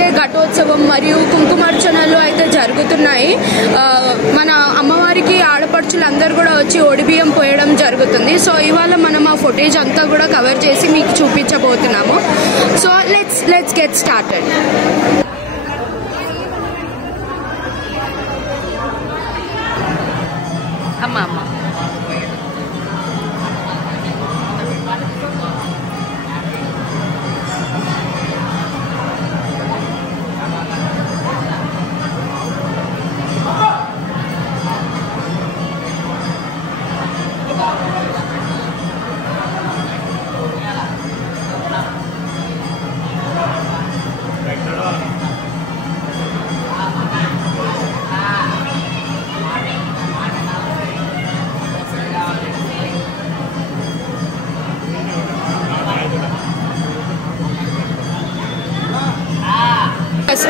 అయితే ఘటోత్సవం మరియు కుంకుమార్చనలు అయితే జరుగుతున్నాయి. మన అమ్మవారికి ఆడపడుచులందరూ కూడా వచ్చి ఒడిబియ్యం పోయడం జరుగుతుంది. సో ఇవాళ మనం ఆ ఫుటేజ్ అంతా కూడా కవర్ చేసి మీకు చూపించబోతున్నాము. So let's get started. అమ్మా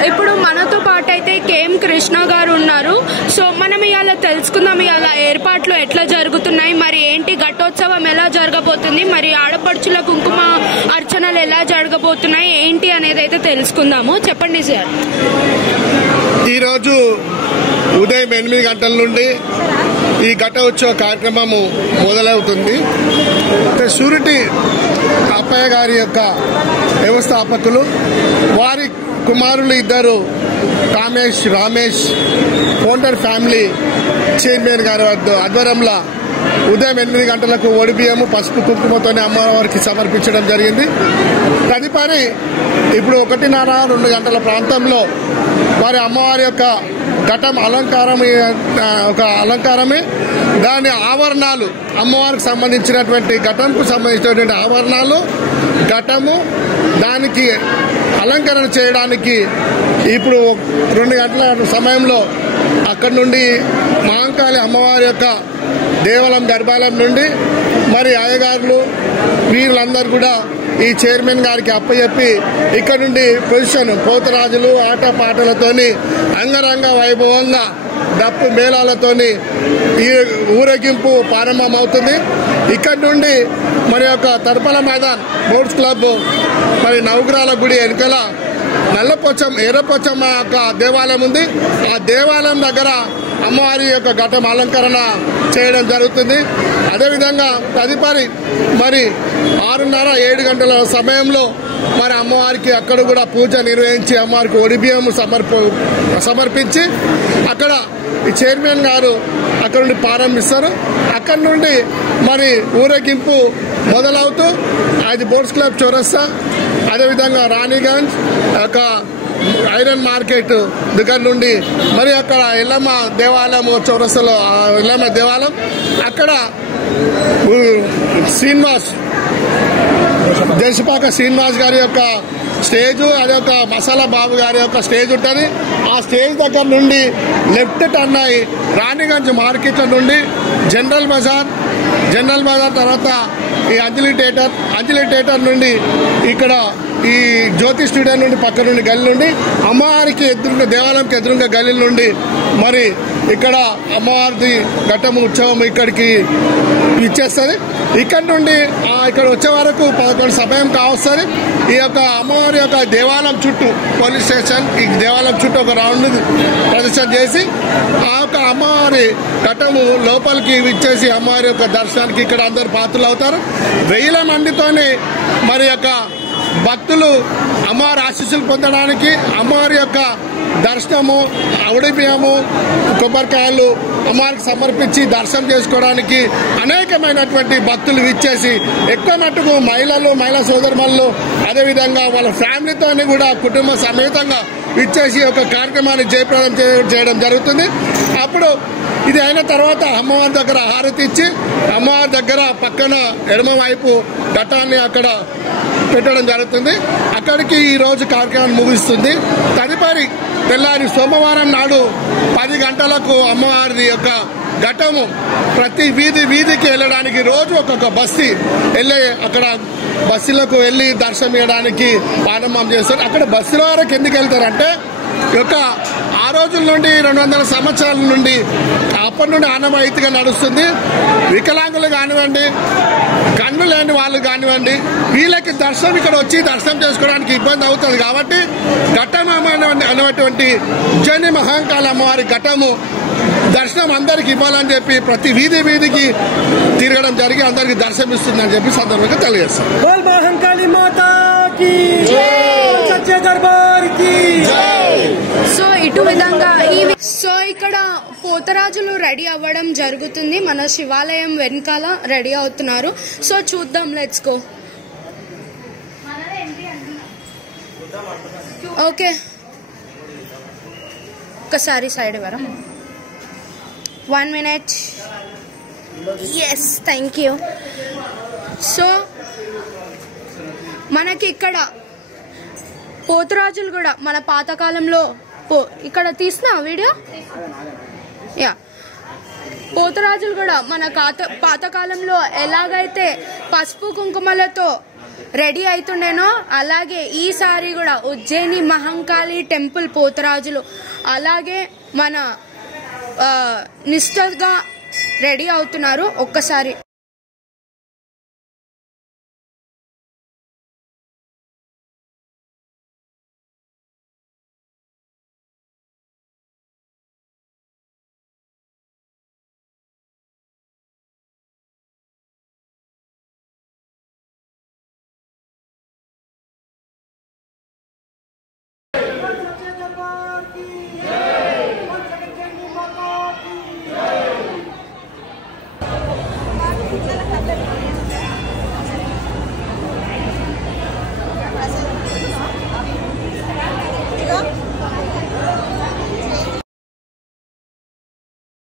ఇప్పుడు మనతో పాటు అయితే కేఎం కృష్ణ గారు ఉన్నారు. సో మనం ఇవాళ తెలుసుకుందాం ఇవాళ ఏర్పాట్లు ఎట్లా జరుగుతున్నాయి, మరి ఏంటి ఘటోత్సవం ఎలా జరగబోతుంది, మరి ఆడపడుచుల కుంకుమ అర్చనలు ఎలా జరగబోతున్నాయి ఏంటి అనేది అయితే తెలుసుకుందాము. చెప్పండి సార్. ఈరోజు ఉదయం 8 గంటల నుండి ఈ ఘటోత్సవ కార్యక్రమము మొదలవుతుంది. షూరిటీ అప్పయ్య గారి యొక్క వ్యవస్థాపకులు, వారి కుమారులు ఇద్దరు Kamesh Ramesh founder family chairman గారి ఆధ్వర్యంలో ఉదయం 8 గంటలకు ఒడిబియ్యము పసుపు కుంకుమతోనే అమ్మవారికి సమర్పించడం జరిగింది. తదుపరి ఇప్పుడు 1:30-2 గంటల ప్రాంతంలో వారి అమ్మవారి యొక్క ఘటం అలంకారమే దాని ఆవరణాలు, అమ్మవారికి సంబంధించినటువంటి ఘటంకు సంబంధించినటువంటి ఆవరణాలు, ఘటము దానికి అలంకరణ చేయడానికి ఇప్పుడు 2 గంటల సమయంలో అక్కడి నుండి మహంకాళి అమ్మవారి యొక్క దేవాలయం గర్భాలయం నుండి మరి అయ్యగారులు వీళ్ళందరూ కూడా ఈ చైర్మన్ గారికి అప్పచెప్పి ఇక్కడ నుండి పొజిషన్ పోతరాజులు ఆటపాటలతోని అంగరంగ వైభవంగా డప్పు మేళాలతోని ఈ ఊరేగింపు ప్రారంభమవుతుంది. ఇక్కడి నుండి మరి యొక్క తడపల మైదాన్ స్పోర్ట్స్ క్లబ్ మరి నవగ్రహాల గుడి వెనుకల నల్లపోచం ఎర్రపోచమ్మ యొక్క దేవాలయం ఉంది. ఆ దేవాలయం దగ్గర అమ్మవారి యొక్క ఘటం అలంకరణ చేయడం జరుగుతుంది. అదేవిధంగా తదుపరి మరి 6:30-7 గంటల సమయంలో మరి అమ్మవారికి అక్కడ కూడా పూజ నిర్వహించి అమ్మవారికి ఒడిబియ్యం సమర్పించి అక్కడ ఈ చైర్మన్ గారు అక్కడ నుండి ప్రారంభిస్తారు. అక్కడి నుండి మరి ఊరేగింపు మొదలవుతూ అది బోట్స్ క్లబ్ చౌరస్తా, అదేవిధంగా రాణిగంజ్ ఒక ఐరన్ మార్కెట్ దగ్గర నుండి మరి అక్కడ ఎల్లమ్మ దేవాలయం చౌరస్తాలో ఎల్లమ్మ దేవాలయం అక్కడ దేశపాక శ్రీనివాస్ గారి యొక్క స్టేజ్, అదొక మసాలా బాబు గారి యొక్క స్టేజ్ ఉంటుంది. ఆ స్టేజ్ దగ్గర నుండి లెఫ్ట్ టర్న్ అయ్యి రాణిగంజ్ మార్కెట్ల నుండి జనరల్ బజార్ తర్వాత ఈ అంజలి థియేటర్ నుండి ఇక్కడ ఈ జ్యోతి స్టూడియో నుండి పక్క నుండి గల్లీ నుండి అమ్మవారికి ఎదురుగా దేవాలయంకి ఎదురుగా గల్లీ నుండి మరి ఇక్కడ అమ్మవారి ఘట్టము ఉత్సవం ఇక్కడికి ఇచ్చేస్తుంది. ఇక్కడ నుండి ఇక్కడ వచ్చే వరకు 11 సమయం కావస్తుంది. ఈ యొక్క అమ్మవారి యొక్క దేవాలయం చుట్టూ పోలీస్ స్టేషన్ ఈ దేవాలయం చుట్టూ ఒక రౌండ్ ప్రదర్శన చేసి ఆ యొక్క అమ్మవారి ఘట్టము లోపలికి ఇచ్చేసి అమ్మవారి యొక్క దర్శనానికి ఇక్కడ అందరు పాత్రలు అవుతారు. 1000 మందితోనే మరి యొక్క భక్తులు అమ్మవారి ఆశీస్సులు పొందడానికి అమ్మవారి యొక్క దర్శనము ఒడిబియ్యము కొబ్బరికాయలు అమ్మవారికి సమర్పించి దర్శనం చేసుకోవడానికి అనేకమైనటువంటి భక్తులు విచ్చేసి ఎక్కువ మట్టుకు మహిళా సోదరులు అదేవిధంగా వాళ్ళ ఫ్యామిలీతోని కూడా కుటుంబ సమేతంగా విచ్చేసి ఒక కార్యక్రమాన్ని జయప్రదం చేయడం జరుగుతుంది. అప్పుడు ఇది అయిన తర్వాత అమ్మవారి దగ్గర హారతి ఇచ్చి అమ్మవారి దగ్గర పక్కన ఎడమ వైపు ఘటాన్ని అక్కడ పెట్టడం జరుగుతుంది. అక్కడికి ఈ రోజు కార్యక్రమాన్ని ముగిస్తుంది. తదుపరి తెల్లారి సోమవారం నాడు 10 గంటలకు అమ్మవారి యొక్క ఘటము ప్రతి వీధికి వెళ్ళడానికి రోజు ఒక్కొక్క బస్సు వెళ్ళి అక్కడ బస్సులకు వెళ్ళి దర్శనం ఇవ్వడానికి ప్రారంభం చేస్తారు. అక్కడ బస్సుల వరకు ఎందుకు వెళ్తారంటే యొక్క ఆ రోజుల నుండి 200 సంవత్సరాల నుండి అప్పటి నుండి ఆనవాయితీగా నడుస్తుంది. వికలాంగులు కానివ్వండి, కన్ను లేని వాళ్ళు కానివ్వండి, వీళ్ళకి దర్శనం ఇక్కడ వచ్చి దర్శనం చేసుకోవడానికి ఇబ్బంది అవుతుంది. కాబట్టి ఘట్టమామ అనేటువంటి ఉజ్జయిని మహంకాళి అమ్మవారి ఘట్టము దర్శనం అందరికి ఇవ్వాలని చెప్పి ప్రతి వీధికి తిరగడం జరిగి అందరికి దర్శనం ఇస్తుందని చెప్పి సందర్భంగా తెలియజేస్తాం. సో ఇటు విధంగా సో ఇక్కడ పోతరాజులు రెడీ అవ్వడం జరుగుతుంది. మన శివాలయం వెనకాల రెడీ అవుతున్నారు. సో చూద్దాం, లెట్స్ గో. ఓకే, ఒకసారి సైడ్ ఇవ్వరా. 1 minute. Yes, thank you. So మనకి ఇక్కడ పోతురాజులు కూడా మన పాతకాలంలో ఇక్కడ తీసిన వీడియో పోతురాజులు కూడా మన పాతకాలంలో ఎలాగైతే పసుపు కుంకుమలతో రెడీ అవుతుండేనో అలాగే ఈసారి కూడా ఉజ్జయిని మహంకాళి టెంపుల్ పోతురాజులు అలాగే మన నిష్ఠగా రెడీ అవుతున్నారు. ఒక్కసారి